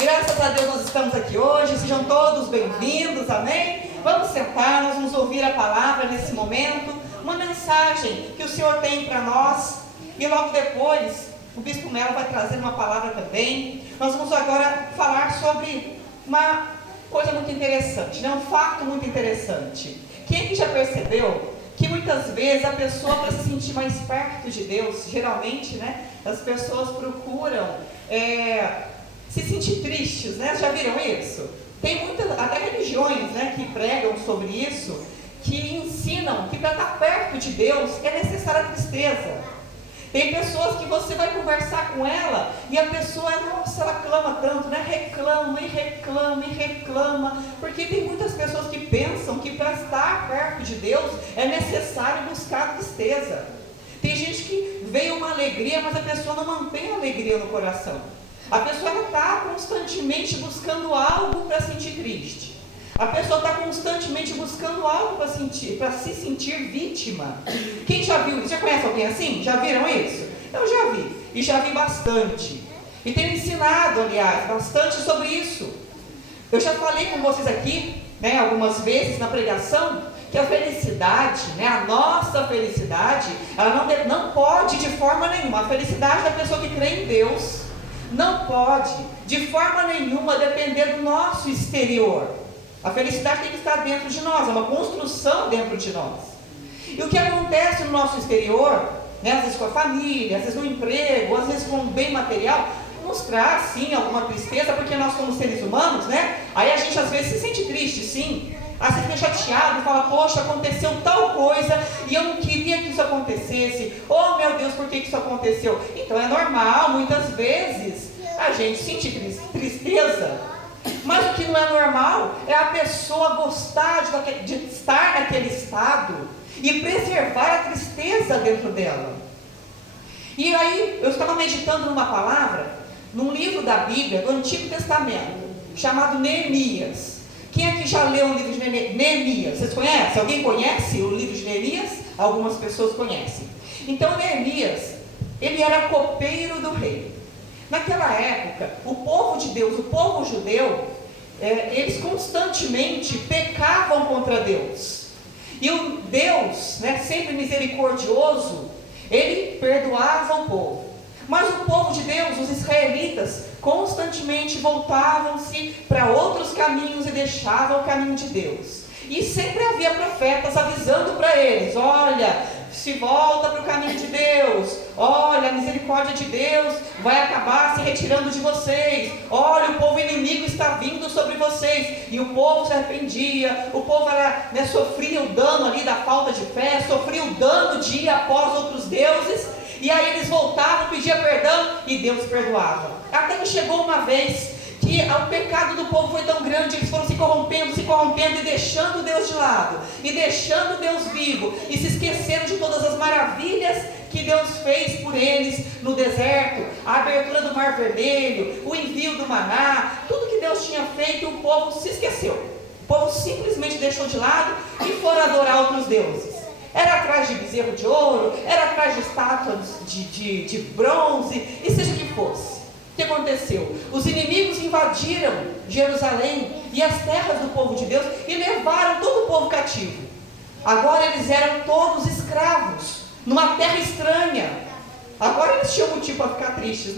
Graças a Deus nós estamos aqui hoje, sejam todos bem-vindos, amém? Vamos sentar, nós vamos ouvir a palavra nesse momento, uma mensagem que o Senhor tem para nós, e logo depois o Bispo Melo vai trazer uma palavra também. Nós vamos agora falar sobre uma coisa muito interessante, um fato muito interessante. Quem aqui já percebeu que muitas vezes a pessoa, para se sentir mais perto de Deus, geralmente, as pessoas procuram se sentir tristes, Já viram isso? Tem muitas, até religiões, que pregam sobre isso, que ensinam que para estar perto de Deus é necessária a tristeza. Tem pessoas que você vai conversar com ela e a pessoa, nossa, ela clama tanto, reclama e reclama e reclama, porque tem muitas pessoas que pensam que para estar perto de Deus é necessário buscar tristeza. Tem gente que vê uma alegria, mas a pessoa não mantém a alegria no coração. A pessoa está constantemente buscando algo para sentir triste. A pessoa está constantemente buscando algo para se sentir vítima. Quem já viu isso? Já conhece alguém assim? Já viram isso? Eu já vi, e já vi bastante. E tenho ensinado, aliás, bastante sobre isso. Eu já falei com vocês aqui, algumas vezes na pregação, que a felicidade, a nossa felicidade, ela não pode de forma nenhuma, a felicidade da pessoa que crê em Deus, não pode de forma nenhuma depender do nosso exterior. A felicidade tem que estar dentro de nós, é uma construção dentro de nós. E o que acontece no nosso exterior, às vezes com a família, às vezes no emprego, às vezes com um bem material, nos traz sim alguma tristeza, porque nós somos seres humanos, Aí a gente às vezes se sente triste, sim. Aí você fica chateado e fala, poxa, aconteceu tal coisa e eu não queria que isso acontecesse. Oh meu Deus, por que isso aconteceu? Então é normal, muitas vezes, a gente sentir tristeza. Mas o que não é normal é a pessoa gostar de estar naquele estado e preservar a tristeza dentro dela. E aí, eu estava meditando numa palavra, num livro da Bíblia, do Antigo Testamento, chamado Neemias. Quem aqui já leu o livro de Neemias? Vocês conhecem? Alguém conhece o livro de Neemias? Algumas pessoas conhecem. Então, Neemias, ele era copeiro do rei. Naquela época, o povo de Deus, o povo judeu, eles constantemente pecavam contra Deus. E o Deus, sempre misericordioso, ele perdoava o povo. Mas o povo de Deus, os israelitas, constantemente voltavam-se para outros caminhos e deixavam o caminho de Deus. E sempre havia profetas avisando para eles, olha, se volta para o caminho de Deus, olha, a misericórdia de Deus vai acabar se retirando de vocês, olha, o povo inimigo está vindo sobre vocês. E o povo se arrependia, o povo sofria o dano ali da falta de fé, sofria o dano de ir após outros deuses, e aí eles voltavam, pediam perdão e Deus perdoava. Até que chegou uma vez que o pecado do povo foi tão grande, eles foram se corrompendo e deixando Deus de lado, e deixando Deus vivo, e se esqueceram de todas as maravilhas que Deus fez por eles no deserto, a abertura do Mar Vermelho, o envio do maná, tudo que Deus tinha feito, o povo se esqueceu. O povo simplesmente deixou de lado e foram adorar outros deuses. Era atrás de bezerro de ouro, era atrás de estátuas de bronze, e seja o que fosse. O que aconteceu? Os inimigos invadiram Jerusalém e as terras do povo de Deus e levaram todo o povo cativo. Agora eles eram todos escravos, numa terra estranha. Agora eles tinham motivo para ficar tristes,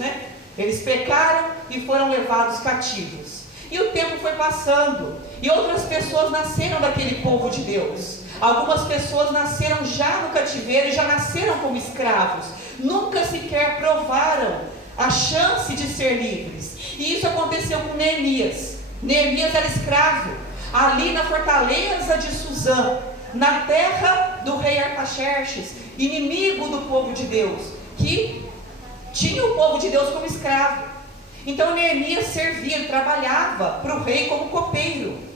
Eles pecaram e foram levados cativos. E o tempo foi passando, e outras pessoas nasceram daquele povo de Deus. Algumas pessoas nasceram já no cativeiro e já nasceram como escravos. Nunca sequer provaram a chance de ser livres. E isso aconteceu com Neemias. Neemias era escravo ali na fortaleza de Suzã, na terra do rei Artaxerxes, inimigo do povo de Deus, que tinha o povo de Deus como escravo. Então Neemias servia, trabalhava para o rei como copeiro.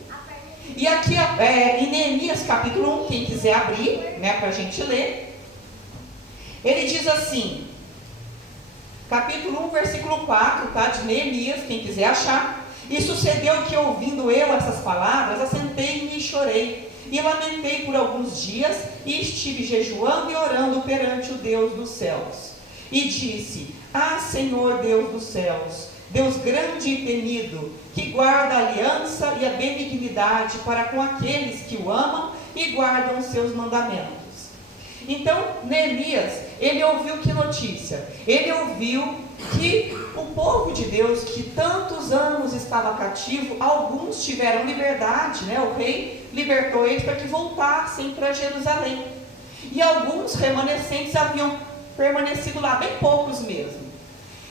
E aqui em Neemias capítulo 1, quem quiser abrir, para a gente ler, ele diz assim, capítulo 1, versículo 4, de Neemias, quem quiser achar. E sucedeu que, ouvindo eu essas palavras, assentei-me e chorei, e lamentei por alguns dias, e estive jejuando e orando perante o Deus dos céus. E disse, Senhor Deus dos céus, Deus grande e temido, que guarda a aliança e a benignidade para com aqueles que o amam e guardam os seus mandamentos. Então, Neemias, ele ouviu que notícia? Ele ouviu que o povo de Deus, que tantos anos estava cativo, alguns tiveram liberdade, né? O rei libertou eles para que voltassem para Jerusalém. E alguns remanescentes haviam permanecido lá, bem poucos mesmo.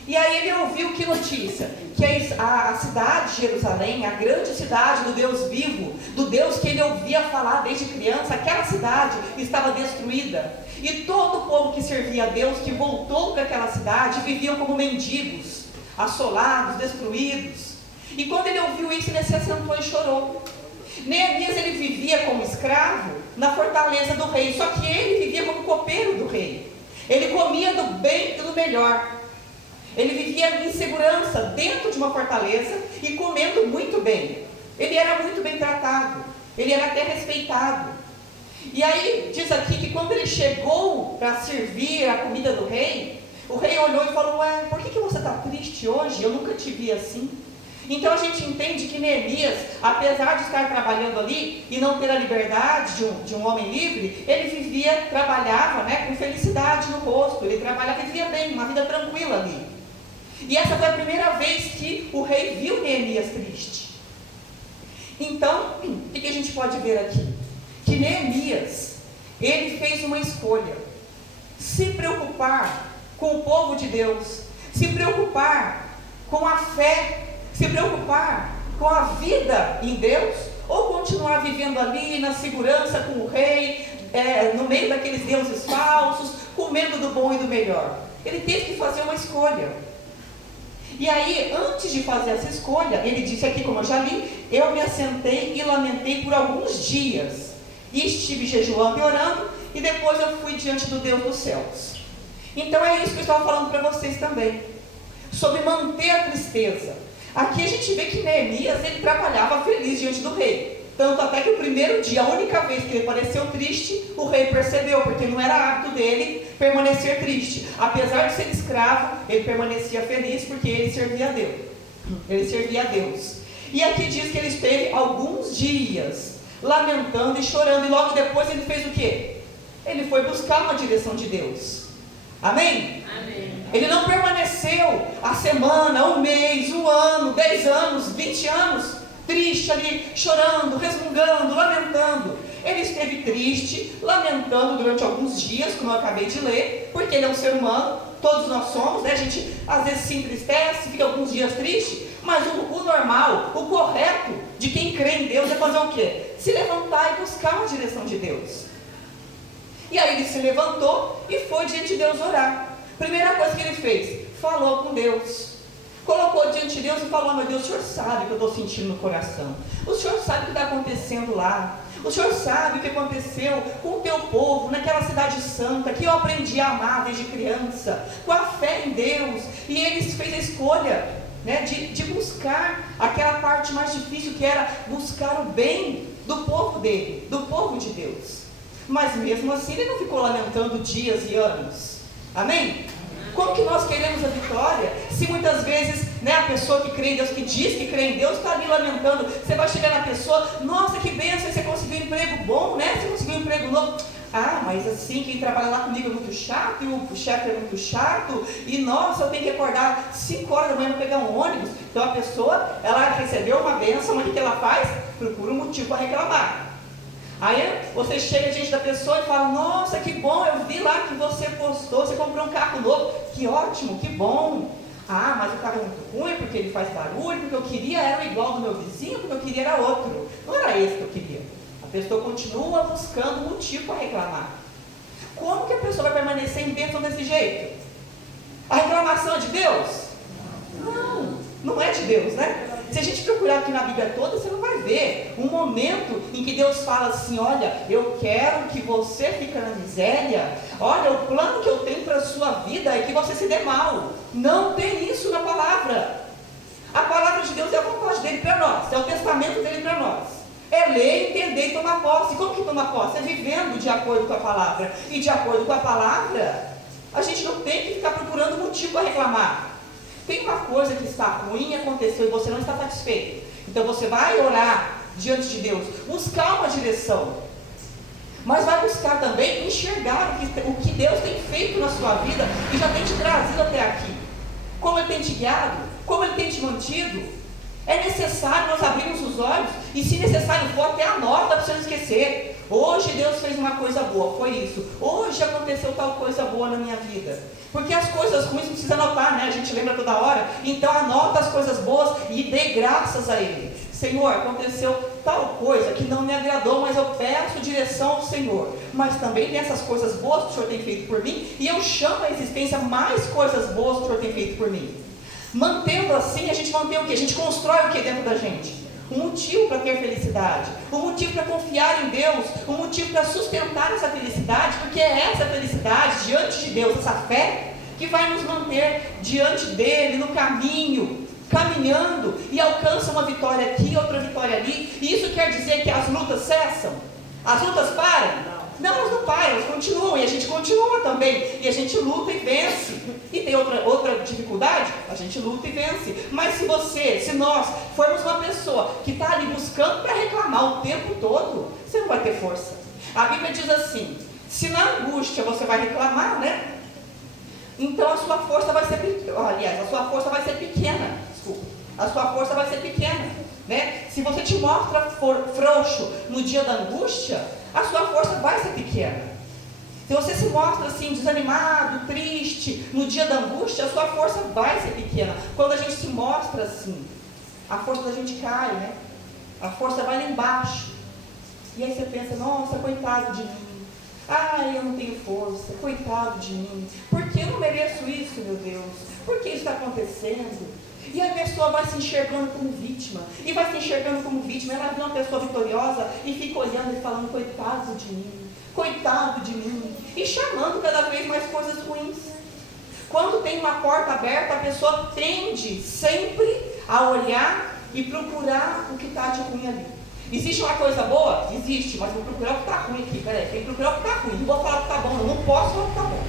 E aí ele ouviu que notícia? Que a cidade de Jerusalém, a grande cidade do Deus vivo, do Deus que ele ouvia falar desde criança, aquela cidade estava destruída. E todo o povo que servia a Deus, que voltou para aquela cidade, viviam como mendigos, assolados, destruídos. E quando ele ouviu isso, ele se assentou e chorou. Neemias, ele vivia como escravo na fortaleza do rei, só que ele vivia como copeiro do rei. Ele comia do bem e do melhor. Ele vivia em segurança dentro de uma fortaleza e comendo muito bem. Ele era muito bem tratado, ele era até respeitado. E aí diz aqui que quando ele chegou para servir a comida do rei, o rei olhou e falou: ué, por que você está triste hoje? Eu nunca te vi assim. Então a gente entende que Neemias, apesar de estar trabalhando ali e não ter a liberdade de um homem livre, ele vivia, trabalhava, né, com felicidade no rosto, ele trabalhava, vivia bem, uma vida tranquila ali. E essa foi a primeira vez que o rei viu Neemias triste. Então, o que a gente pode ver aqui? Que Neemias, ele fez uma escolha: se preocupar com o povo de Deus, se preocupar com a fé, se preocupar com a vida em Deus, ou continuar vivendo ali na segurança com o rei, no meio daqueles deuses falsos, comendo do bom e do melhor. Ele teve que fazer uma escolha. E aí, antes de fazer essa escolha, ele disse aqui, como eu já li: eu me assentei e lamentei por alguns dias, e estive jejuando e orando, e depois eu fui diante do Deus dos céus. Então é isso que eu estava falando para vocês também, sobre manter a tristeza. Aqui a gente vê que Neemias, ele trabalhava feliz diante do rei, tanto até que o primeiro dia, a única vez que ele pareceu triste, o rei percebeu, porque não era hábito dele permanecer triste. Apesar de ser escravo, ele permanecia feliz porque ele servia a Deus. Ele servia a Deus. E aqui diz que ele esteve alguns dias lamentando e chorando, e logo depois ele fez o quê? Ele foi buscar uma direção de Deus. Amém? Amém. Ele não permaneceu a semana, um mês, um ano, 10 anos, 20 anos, triste ali, chorando, resmungando, lamentando. Ele esteve triste, lamentando durante alguns dias, como eu acabei de ler, porque ele é um ser humano, todos nós somos, né? A gente às vezes se entristece, fica alguns dias triste, mas o normal, o correto de quem crê em Deus é fazer o quê? Se levantar e buscar uma direção de Deus. E aí ele se levantou e foi diante de Deus orar. Primeira coisa que ele fez, falou com Deus. Colocou diante de Deus e falou: meu Deus, o Senhor sabe o que eu estou sentindo no coração. O Senhor sabe o que está acontecendo lá. O Senhor sabe o que aconteceu com o teu povo, naquela cidade santa, que eu aprendi a amar desde criança, com a fé em Deus. E ele fez a escolha, né, de buscar aquela parte mais difícil, que era buscar o bem do povo dele, do povo de Deus. Mas mesmo assim ele não ficou lamentando dias e anos. Amém? Como que nós queremos a vitória, se muitas vezes, né, a pessoa que crê em Deus, que diz que crê em Deus, está ali lamentando? Você vai chegar na pessoa: nossa, que bênção, você conseguiu um emprego bom, né? Você conseguiu um emprego novo. Ah, mas assim, quem trabalha lá comigo é muito chato, e o chefe é muito chato, e nossa, eu tenho que acordar 5 horas da manhã para pegar um ônibus. Então a pessoa, ela recebeu uma bênção, mas o que ela faz? Procura um motivo para reclamar. Aí você chega diante da pessoa e fala: nossa, que bom, eu vi lá que você postou, você comprou um carro novo, que ótimo, que bom. Ah, mas o carro é muito ruim porque ele faz barulho, porque eu queria era igual do meu vizinho, porque eu queria era outro. Não era esse que eu queria. A pessoa continua buscando motivo para reclamar. Como que a pessoa vai permanecer em bênção desse jeito? A reclamação é de Deus? Não, não é de Deus, né? Se a gente procurar aqui na Bíblia toda, você não vai ver um momento em que Deus fala assim: olha, eu quero que você fique na miséria, olha, o plano que eu tenho para a sua vida é que você se dê mal. Não tem isso na palavra. A palavra de Deus é a vontade dele para nós, é o testamento dele para nós. É ler, entender e tomar posse. Como que toma posse? É vivendo de acordo com a palavra. E de acordo com a palavra, a gente não tem que ficar procurando motivo para reclamar. Tem uma coisa que está ruim, aconteceu e você não está satisfeito. Então você vai orar diante de Deus, buscar uma direção. Mas vai buscar também enxergar o que Deus tem feito na sua vida e já tem te trazido até aqui. Como Ele tem te guiado, como Ele tem te mantido. É necessário nós abrirmos os olhos e, se necessário for, até anota para você não esquecer. Hoje Deus fez uma coisa boa, foi isso. Hoje aconteceu tal coisa boa na minha vida. Porque as coisas ruins não precisa anotar, né? A gente lembra toda hora. Então anota as coisas boas e dê graças a Ele. Senhor, aconteceu tal coisa que não me agradou, mas eu peço direção ao Senhor. Mas também tem essas coisas boas que o Senhor tem feito por mim, e eu chamo à existência mais coisas boas que o Senhor tem feito por mim. Mantendo assim, a gente mantém o quê? A gente constrói o que dentro da gente? Um motivo para ter felicidade, um motivo para confiar em Deus, um motivo para sustentar essa felicidade, porque é essa felicidade diante de Deus, essa fé, que vai nos manter diante dEle, no caminho, caminhando, e alcança uma vitória aqui, outra vitória ali. E isso quer dizer que as lutas cessam? As lutas param? Não, elas não param, elas continuam, e a gente continua também, e a gente luta e vence. E tem outra dificuldade, a gente luta e vence. Mas se nós formos uma pessoa que está ali buscando para reclamar o tempo todo, você não vai ter força. A Bíblia diz assim, se na angústia você vai reclamar, né? Então a sua força vai ser pequena, a sua força vai ser pequena, né? Se você te mostra frouxo no dia da angústia, a sua força vai ser pequena. Se você se mostra assim, desanimado, triste, no dia da angústia, a sua força vai ser pequena. Quando a gente se mostra assim, a força da gente cai, né? A força vai lá embaixo. E aí você pensa, nossa, coitado de mim. Ai, eu não tenho força, coitado de mim. Por que eu não mereço isso, meu Deus? Por que isso está acontecendo? E a pessoa vai se enxergando como vítima. E vai se enxergando como vítima. Ela vê uma pessoa vitoriosa e fica olhando e falando, coitado de mim. Coitado de mim. E chamando cada vez mais coisas ruins. Quando tem uma porta aberta, a pessoa tende sempre a olhar e procurar o que está de ruim ali. Existe uma coisa boa? Existe, mas vou procurar o que está ruim aqui. Peraí, tem que procurar o que está ruim. Não vou falar o que está bom, não posso falar o que está bom.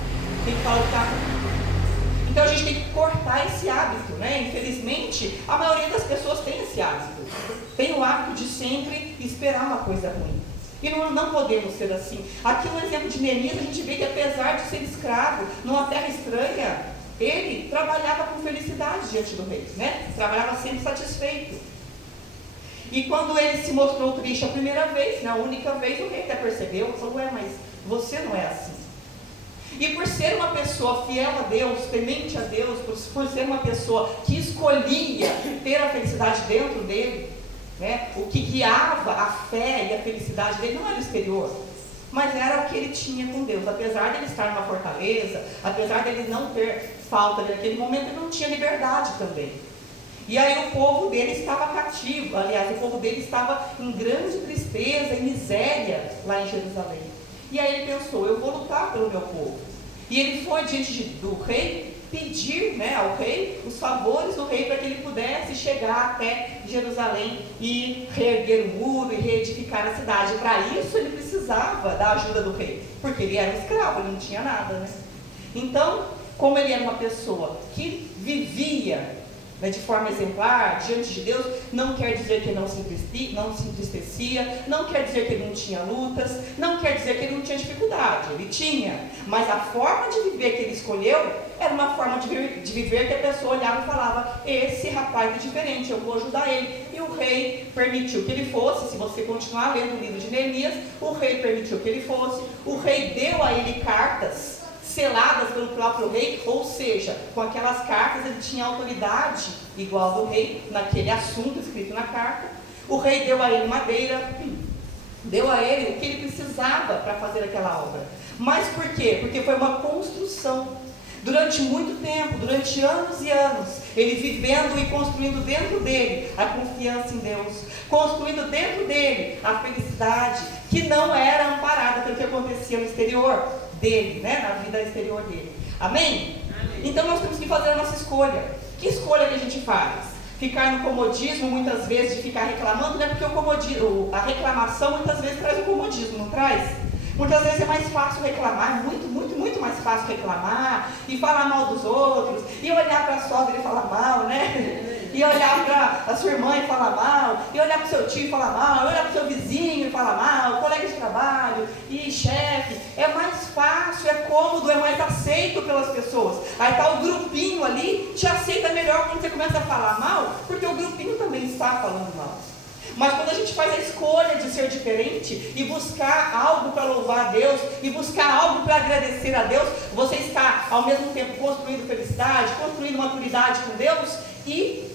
Tem que falar o que está ruim. Então a gente tem que cortar esse hábito, né? Infelizmente, a maioria das pessoas tem esse hábito. Tem o hábito de sempre esperar uma coisa ruim. E não podemos ser assim. Aqui no exemplo de Neemias, a gente vê que apesar de ser escravo numa terra estranha, ele trabalhava com felicidade diante do rei, né? Trabalhava sempre satisfeito. E quando ele se mostrou triste a primeira vez, na única vez, o rei até percebeu, falou, mas você não é assim. E por ser uma pessoa fiel a Deus, temente a Deus, por ser uma pessoa que escolhia ter a felicidade dentro dele, né? O que guiava a fé e a felicidade dele não era o exterior, mas era o que ele tinha com Deus. Apesar de ele estar numa fortaleza, apesar de ele não ter falta naquele momento, ele não tinha liberdade também. E aí o povo dele estava cativo, aliás, o povo dele estava em grande tristeza e miséria lá em Jerusalém. E aí ele pensou, eu vou lutar pelo meu povo. E ele foi diante do rei, pedir, né, ao rei, os favores do rei para que ele pudesse chegar até Jerusalém e reerguer o muro e reedificar a cidade. Para isso ele precisava da ajuda do rei, porque ele era um escravo, ele não tinha nada, né? Então, como ele era uma pessoa que vivia, né, de forma exemplar, diante de Deus, não quer dizer que ele não se entristecia, não quer dizer que ele não tinha lutas, não quer dizer que ele não tinha dificuldade, ele tinha, mas a forma de viver que ele escolheu, era uma forma de viver que a pessoa olhava e falava, esse rapaz é diferente, eu vou ajudar ele. E o rei permitiu que ele fosse, se você continuar lendo o livro de Neemias, o rei permitiu que ele fosse, o rei deu a ele cartas, seladas pelo próprio rei, ou seja, com aquelas cartas ele tinha autoridade igual ao do rei, naquele assunto escrito na carta. O rei deu a ele madeira, deu a ele o que ele precisava para fazer aquela obra. Mas por quê? Porque foi uma construção. Durante muito tempo, durante anos e anos, ele vivendo e construindo dentro dele a confiança em Deus, construindo dentro dele a felicidade, que não era amparada pelo que acontecia no exterior dele, né? Na vida exterior dele. Amém? Amém? Então nós temos que fazer a nossa escolha. Que escolha que a gente faz? Ficar no comodismo muitas vezes, de ficar reclamando, né? Porque a reclamação muitas vezes traz o comodismo, não traz? Muitas vezes é mais fácil reclamar, muito mais fácil reclamar e falar mal dos outros, e olhar para a sogra e falar mal, né? E olhar para a sua irmã e falar mal, e olhar para o seu tio e falar mal, e olhar para o seu vizinho e falar mal, colega de trabalho e chefe. É mais fácil, é cômodo, é mais aceito pelas pessoas. Aí está o grupinho ali, te aceita melhor quando você começa a falar mal, porque o grupinho também está falando mal. Mas quando a gente faz a escolha de ser diferente e buscar algo para louvar a Deus, e buscar algo para agradecer a Deus, você está ao mesmo tempo construindo felicidade, construindo maturidade com Deus e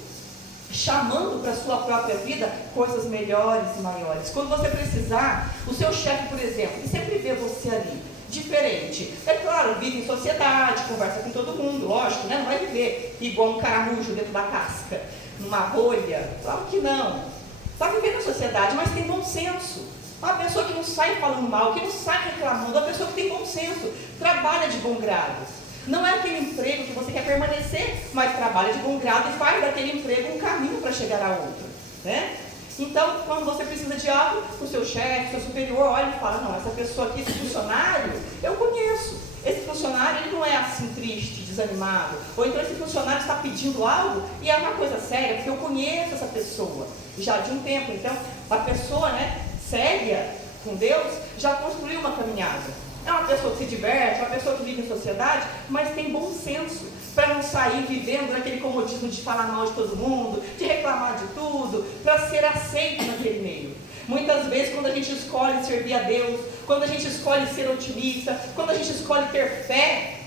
chamando para a sua própria vida coisas melhores e maiores. Quando você precisar, o seu chefe, por exemplo, que sempre vê você ali diferente, é claro, vive em sociedade, conversa com todo mundo, lógico, né? Não vai viver igual um caramujo dentro da casca, numa rolha, claro que não. Está vivendo na sociedade, mas tem bom senso. Uma pessoa que não sai falando mal, que não sai reclamando, uma pessoa que tem bom senso, trabalha de bom grado. Não é aquele emprego que você quer permanecer, mas trabalha de bom grado e faz daquele emprego um caminho para chegar a outro, né? Então, quando você precisa de algo, o seu chefe, seu superior olha e fala, não, essa pessoa aqui, esse funcionário, eu conheço. Esse funcionário, ele não é assim triste, desanimado. Ou então esse funcionário está pedindo algo e é uma coisa séria, porque eu conheço essa pessoa já de um tempo. Então, a pessoa, né, séria com Deus, já construiu uma caminhada. É uma pessoa que se diverte, é uma pessoa que vive em sociedade, mas tem bom senso para não sair vivendo naquele comodismo de falar mal de todo mundo, de reclamar de tudo, para ser aceito naquele meio. Muitas vezes, quando a gente escolhe servir a Deus, quando a gente escolhe ser otimista, quando a gente escolhe ter fé,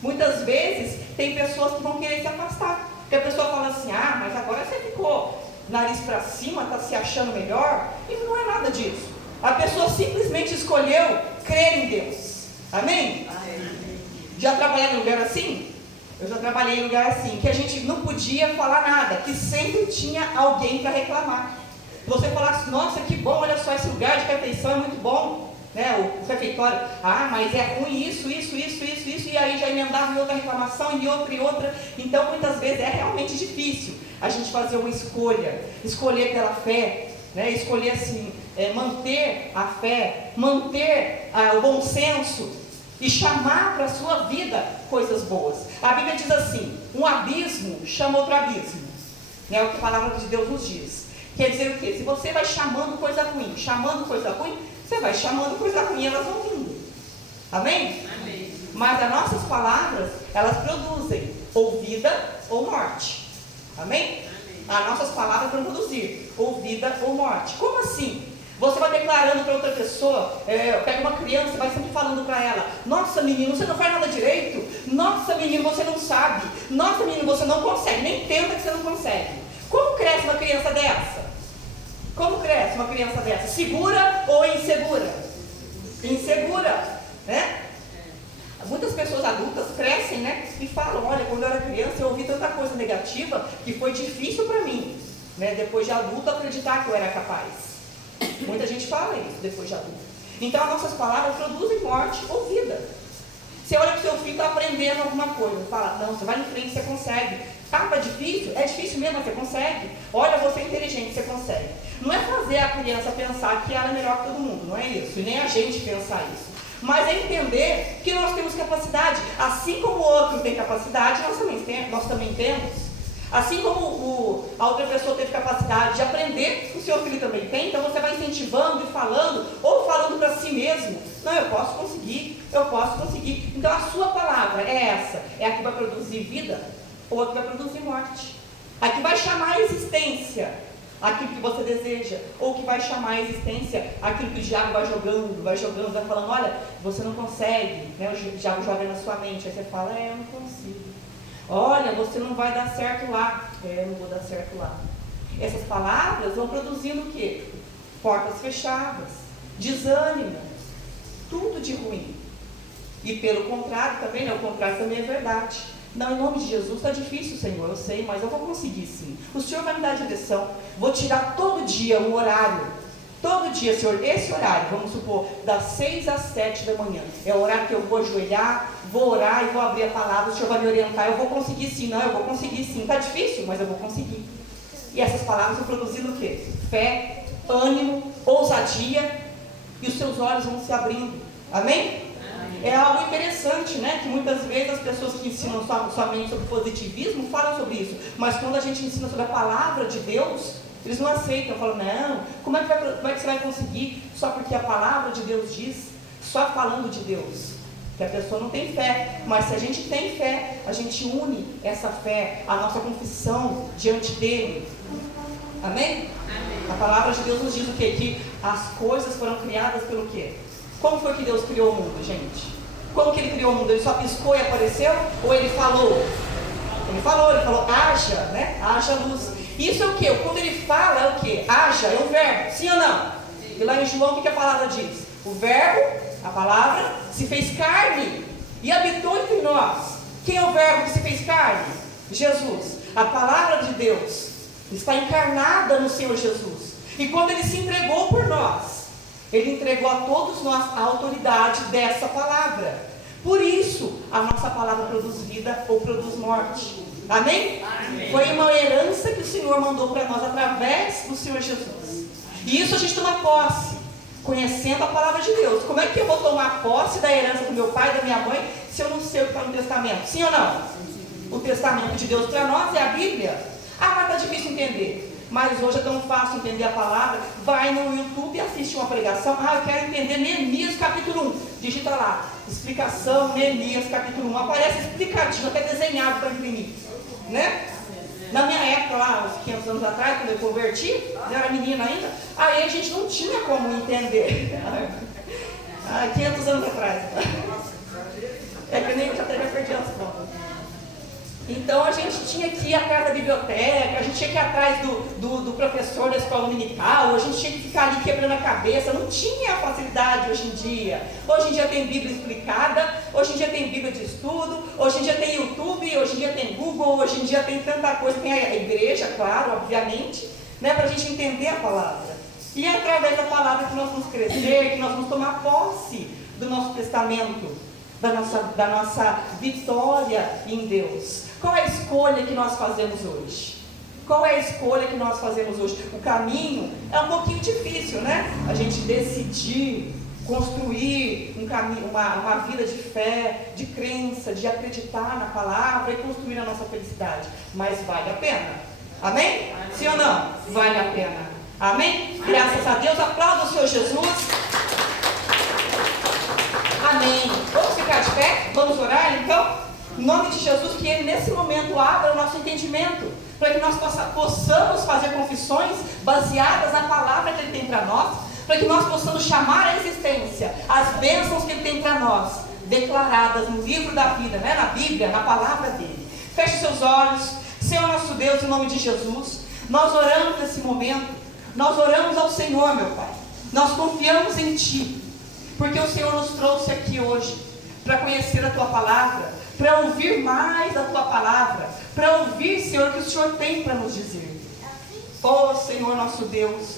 muitas vezes tem pessoas que vão querer se afastar. Porque a pessoa fala assim, ah, mas agora você ficou nariz para cima, está se achando melhor, e não é nada disso. A pessoa simplesmente escolheu crer em Deus. Amém? Já trabalhei em lugar assim? Eu já trabalhei em lugar assim, que a gente não podia falar nada, que sempre tinha alguém para reclamar. Você falasse, nossa, que bom, olha só, esse lugar de refeição é muito bom, né? O refeitório, ah, mas é ruim isso, e aí já emendava em outra reclamação, em outra. Então, muitas vezes é realmente difícil a gente fazer uma escolha, escolher pela fé, né? Escolher assim, manter a fé, manter o bom senso e chamar para a sua vida coisas boas. A Bíblia diz assim, um abismo chama outro abismo, né? O que a palavra de Deus nos diz. Quer dizer o quê? Se você vai chamando coisa ruim, você vai chamando coisa ruim, elas vão vindo. Amém? Amém. Mas as nossas palavras, elas produzem ou vida ou morte. Amém? Amém. As nossas palavras vão produzir ou vida ou morte. Como assim? Você vai declarando para outra pessoa, pega uma criança e vai sempre falando para ela, nossa menino, você não faz nada direito, nossa menino, você não sabe, nossa menino, você não consegue, nem tenta que você não consegue. Como cresce uma criança dessa? Como cresce uma criança dessa? Segura ou insegura? Insegura, né? Muitas pessoas adultas crescem, né? E falam, olha, quando eu era criança eu ouvi tanta coisa negativa que foi difícil para mim, né? Depois de adulto acreditar que eu era capaz. Muita gente fala isso depois de adulto. Então as nossas palavras produzem morte ou vida. Você olha para o seu filho, está aprendendo alguma coisa, fala, não, você vai em frente, você consegue. Ah, tá difícil? É difícil mesmo, mas você consegue. Olha, você é inteligente, você consegue. Não é fazer a criança pensar que ela é melhor que todo mundo, não é isso. E nem a gente pensar isso. Mas é entender que nós temos capacidade. Assim como o outro tem capacidade, nós também temos. Assim como a outra pessoa teve capacidade de aprender, o seu filho também tem. Então você vai incentivando e falando, ou falando para si mesmo. Não, eu posso conseguir. Então a sua palavra é essa. É a que vai produzir vida, ou a que vai produzir morte. A que vai chamar a existência aquilo que você deseja, ou que vai chamar a existência aquilo que o diabo vai jogando, vai falando, olha, você não consegue, né? O diabo joga na sua mente, aí você fala, eu não consigo. Olha, você não vai dar certo lá, eu não vou dar certo lá. Essas palavras vão produzindo o quê? Portas fechadas, desânimo, tudo de ruim. E pelo contrário também, né? O contrário também é verdade. Não, em nome de Jesus, está difícil, Senhor, eu sei, mas eu vou conseguir sim. O Senhor vai me dar direção. Vou tirar todo dia um horário. Todo dia, Senhor, esse horário, vamos supor, das 6 às 7 da manhã. É o horário que eu vou ajoelhar, vou orar e vou abrir a palavra. O Senhor vai me orientar. Eu vou conseguir sim. Não, eu vou conseguir sim. Está difícil, mas eu vou conseguir. E essas palavras vão produzindo o quê? Fé, ânimo, ousadia. E os seus olhos vão se abrindo Amém? É algo interessante, né? Que muitas vezes as pessoas que ensinam somente sobre positivismo falam sobre isso. Mas quando a gente ensina sobre a palavra de Deus, eles não aceitam. Falam, não, como é que você vai conseguir só porque a palavra de Deus diz? Só falando de Deus. Que a pessoa não tem fé. Mas se a gente tem fé, a gente une essa fé, a nossa confissão diante dele. Amém? A palavra de Deus nos diz o quê? Que as coisas foram criadas pelo quê? Como foi que Deus criou o mundo, gente? Como que ele criou o mundo? Ele só piscou e apareceu? Ou ele falou? Ele falou, haja, né? Haja luz. Isso é o quê? Quando ele fala, é o quê? Haja, é um verbo, sim ou não? E lá em João, o que a palavra diz? O verbo, a palavra, se fez carne e habitou entre nós. Quem é o verbo que se fez carne? Jesus. A palavra de Deus está encarnada no Senhor Jesus. E quando ele se entregou por nós, ele entregou a todos nós a autoridade dessa palavra. Por isso, a nossa palavra produz vida ou produz morte. Amém? Amém. Foi uma herança que o Senhor mandou para nós através do Senhor Jesus. E isso a gente toma posse, conhecendo a palavra de Deus. Como é que eu vou tomar posse da herança do meu pai e da minha mãe, se eu não sei o que está no testamento? Sim ou não? O testamento de Deus para nós é a Bíblia. Ah, mas está difícil entender. Mas hoje é tão fácil entender a palavra. Vai no YouTube e assiste uma pregação. Ah, eu quero entender Neemias capítulo 1. Digita lá, explicação Neemias capítulo 1. Aparece explicadinho, até desenhado para imprimir, né? Na minha época, lá, uns 500 anos atrás, quando eu converti, eu era menina ainda, aí a gente não tinha como entender. 500 anos atrás. É que nem eu já até perdi as contas. Então a gente tinha que ir atrás da biblioteca, a gente tinha que ir atrás do professor da escola dominical, a gente tinha que ficar ali quebrando a cabeça, não tinha facilidade hoje em dia. Hoje em dia tem Bíblia explicada, hoje em dia tem Bíblia de estudo, hoje em dia tem YouTube, hoje em dia tem Google, hoje em dia tem tanta coisa, tem a igreja, claro, obviamente, né, para a gente entender a palavra. E é através da palavra que nós vamos crescer, que nós vamos tomar posse do nosso testamento, da nossa vitória em Deus. Qual é a escolha que nós fazemos hoje? Qual é a escolha que nós fazemos hoje? O caminho é um pouquinho difícil, né? A gente decidir construir um caminho, uma vida de fé, de crença, de acreditar na palavra e construir a nossa felicidade. Mas vale a pena. Amém? Sim ou não? Vale a pena. Amém? Graças a Deus. Aplauda o Senhor Jesus. Amém. Vamos ficar de pé? Vamos orar então? Em nome de Jesus, que Ele nesse momento abra o nosso entendimento, para que nós possamos fazer confissões baseadas na palavra que Ele tem para nós, para que nós possamos chamar à existência as bênçãos que Ele tem para nós, declaradas no livro da vida, né? Na Bíblia, na palavra dEle. Feche seus olhos. Senhor nosso Deus, em nome de Jesus, nós oramos nesse momento, nós oramos ao Senhor, meu Pai, nós confiamos em Ti, porque o Senhor nos trouxe aqui hoje, para conhecer a Tua palavra, para ouvir mais da Tua palavra, para ouvir, Senhor, o que o Senhor tem para nos dizer. Oh, Senhor nosso Deus,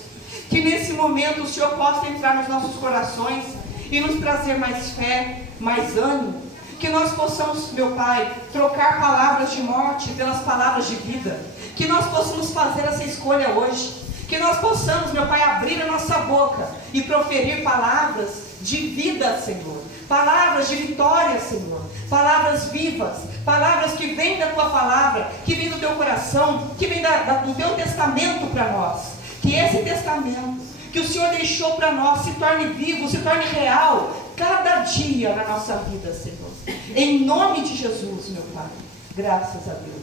que nesse momento o Senhor possa entrar nos nossos corações e nos trazer mais fé, mais ânimo, que nós possamos, meu Pai, trocar palavras de morte pelas palavras de vida, que nós possamos fazer essa escolha hoje, que nós possamos, meu Pai, abrir a nossa boca e proferir palavras de vida, Senhor, palavras de vitória, Senhor, palavras vivas, palavras que vêm da Tua palavra, que vêm do Teu coração, que vêm do Teu testamento para nós. Que esse testamento que o Senhor deixou para nós se torne vivo, se torne real, cada dia na nossa vida, Senhor. Em nome de Jesus, meu Pai. Graças a Deus.